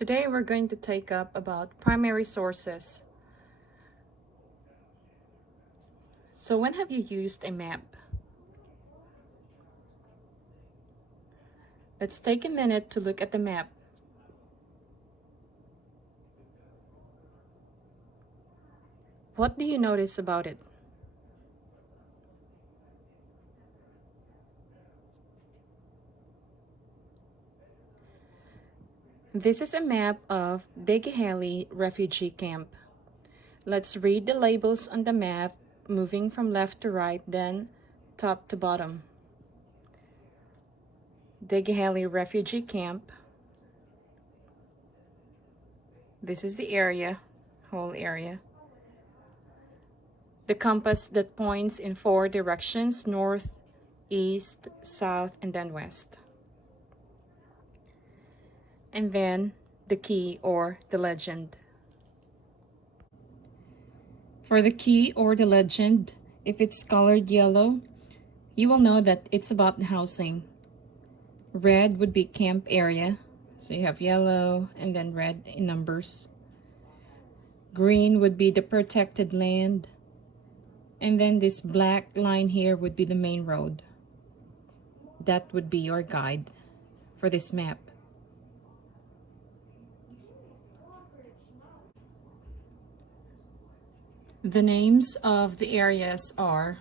Today we're going to take up about primary sources. So when have you used a map? Let's take a minute to look at the map. What do you notice about it? This is a map of Degeheli refugee camp. Let's read the labels on the map, moving from left to right, then top to bottom. Degeheli refugee camp. This is the area, whole area. The compass that points in 4 directions: north, east, south, and then west. And then the key or the legend. For the key or the legend, if it's colored yellow, you will know that it's about the housing. Red would be camp area, so you have yellow and then red in numbers. Green would be the protected land, and then this black line here would be the main road. That would be your guide for this map. The names of the areas are: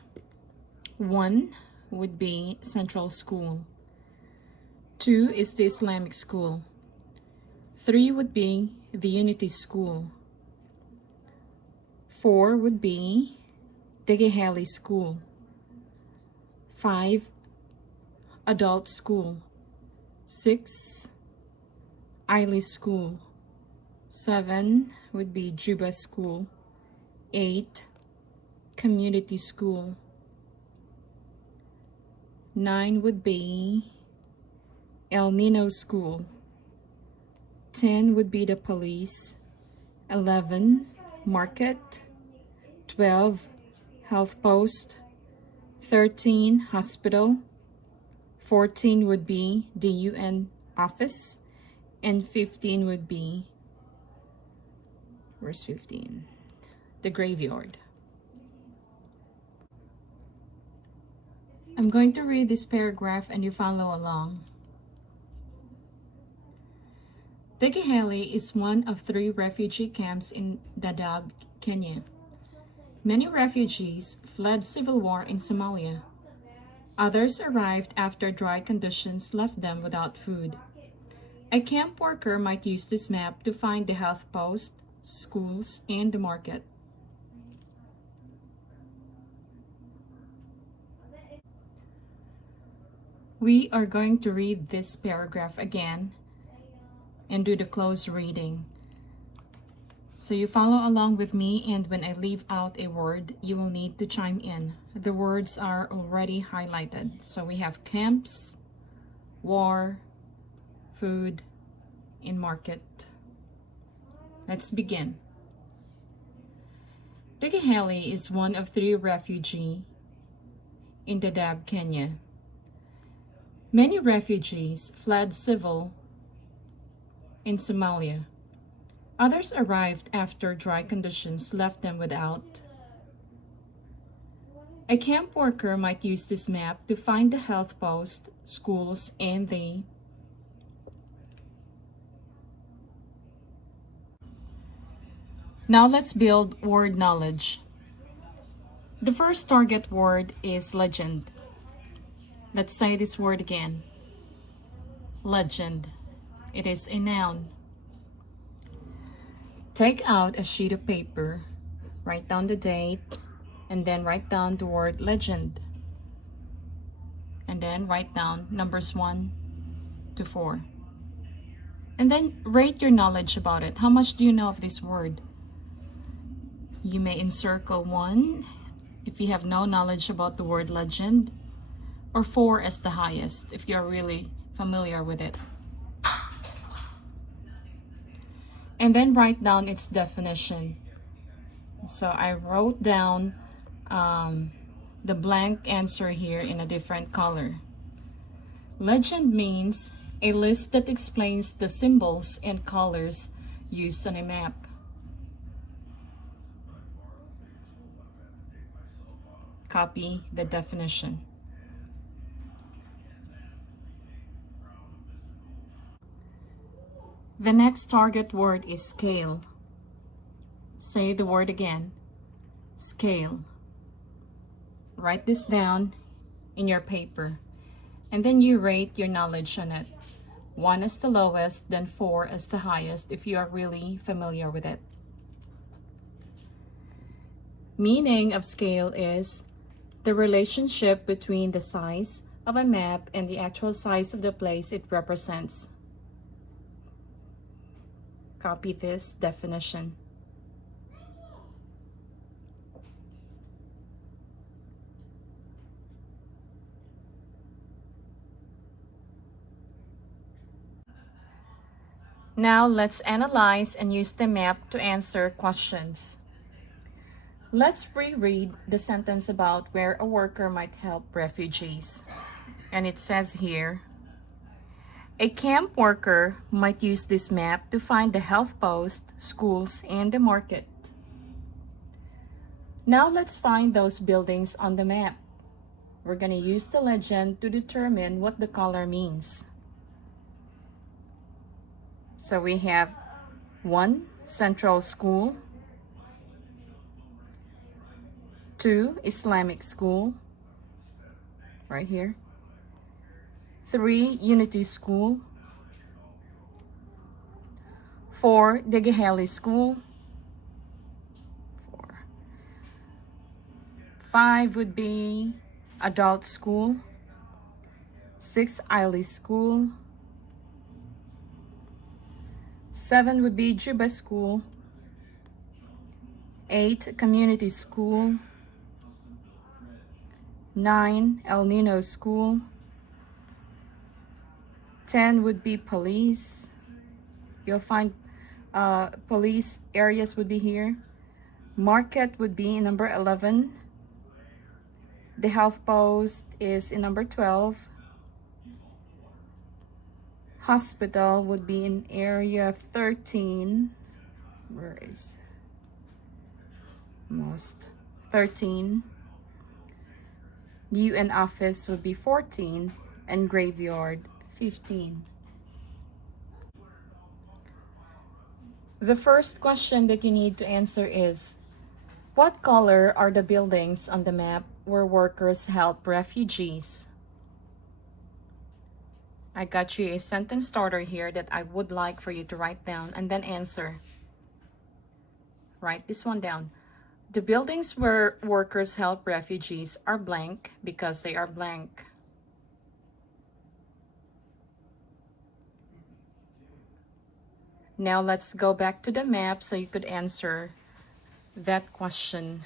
1 would be Central School. 2 is the Islamic School. 3 would be the Unity School. 4 would be Degeheli School. 5, Adult School. 6, Aili School. 7 would be Juba School. 8, Community School. 9 would be El Nino School. 10 would be the police. 11, Market. 12, Health Post. 13, Hospital. 14 would be the UN office. And 15 would be, where's 15? The graveyard. I'm going to read this paragraph and you follow along. Degeheli is one of 3 refugee camps in Dadaab, Kenya. Many refugees fled civil war in Somalia. Others arrived after dry conditions left them without food. A camp worker might use this map to find the health post, schools, and the market. We are going to read this paragraph again and do the close reading. So you follow along with me, and when I leave out a word, you will need to chime in. The words are already highlighted. So we have camps, war, food, and market. Let's begin. Degeheli is one of 3 refugees in Dadaab, Kenya. Many refugees fled civil in Somalia. Others arrived after dry conditions left them without. A camp worker might use this map to find the health post, schools, and the Now let's build word knowledge. The first target word is legend. Let's say this word again. Legend. It is a noun. Take out a sheet of paper, write down the date, and then write down the word legend. And then write down numbers 1 to 4. And then rate your knowledge about it. How much do you know of this word? You may encircle 1 if you have no knowledge about the word legend, or 4 as the highest if you're really familiar with it. And then write down its definition. So I wrote down the blank answer here in a different color. Legend means A list that explains the symbols and colors used on a map. Copy the definition. The next target word is scale. Say the word again. Scale. Write this down in your paper, and then you rate your knowledge on it. 1 as the lowest, then 4 as the highest if you are really familiar with it. Meaning of scale is the relationship between the size of a map and the actual size of the place it represents. Copy this definition. Now let's analyze and use the map to answer questions. Let's reread the sentence about where a worker might help refugees. And it says here, a camp worker might use this map to find the health post, schools, and the market. Now let's find those buildings on the map. We're going to use the legend to determine what the color means. So we have 1 Central School, 2 Islamic School, right here, 3 Unity School, 4 Degeheli School, 5 would be Adult School, 6 Eiley School, 7 would be Juba School, 8 Community School, 9 El Nino School, 10 would be police. You'll find police areas would be here. Market would be in number 11. The health post is in number 12. Hospital would be in area 13. Where is most? 13. UN office would be 14, and graveyard 15. The first question that you need to answer is, what color are the buildings on the map where workers help refugees? I got you a sentence starter here that I would like for you to write down and then answer. Write this one down. The buildings where workers help refugees are blank because they are blank. Now let's go back to the map so you could answer that question.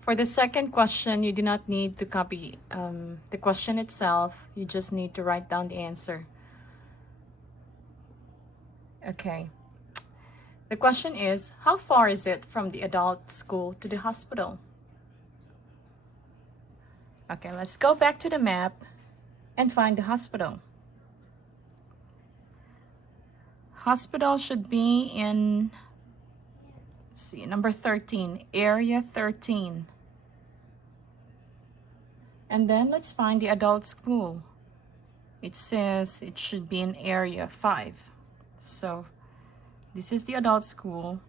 For the second question, you do not need to copy the question itself. You just need to write down the answer. Okay. The question is, how far is it from the adult school to the hospital? Okay, let's go back to the map and find the hospital. Hospital should be in, let's see, number 13, area 13. And then let's find the adult school. It says it should be in area 5. So this is the adult school,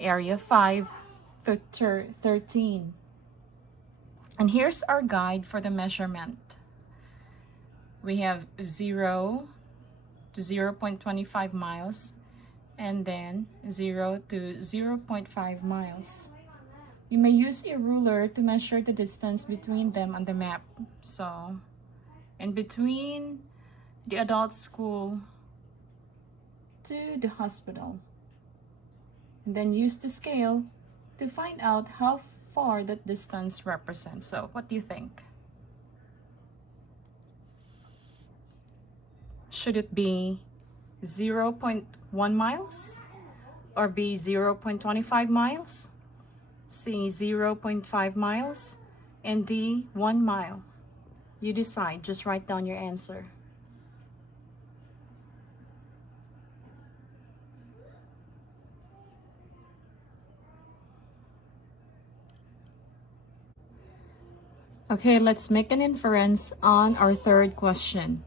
area 5, 13. And here's our guide for the measurement. We have 0 to 0.25 miles, and then 0 to 0.5 miles. You may use a ruler to measure the distance between them on the map. So, in between the adult school to the hospital. And then use the scale to find out how far that distance represents. So, what do you think? Should it be 0.1 miles or be 0.25 miles? C, 0.5 miles, and D, 1 mile. You decide, just write down your answer. Okay, let's make an inference on our third question.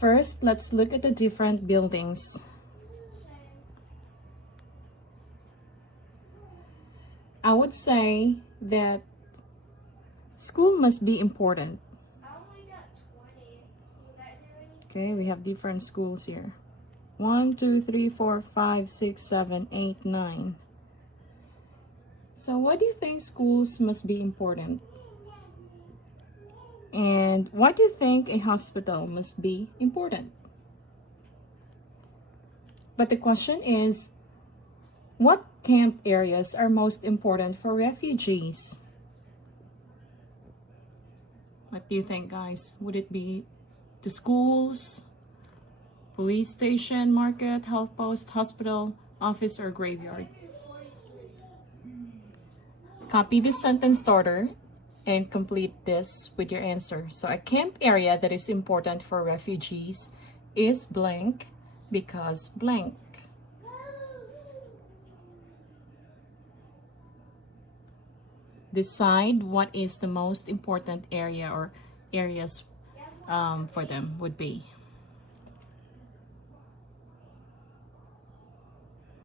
First, let's look at the different buildings. I would say that school must be important. Okay, we have different schools here. 1, 2, 3, 4, 5, 6, 7, 8, 9. So why do you think schools must be important? And why do you think a hospital must be important? But the question is, what camp areas are most important for refugees? What do you think, guys? Would it be the schools, police station, market, health post, hospital, office, or graveyard? Copy this sentence starter and complete this with your answer. So a camp area that is important for refugees is blank because blank. Decide what is the most important area or areas for them would be.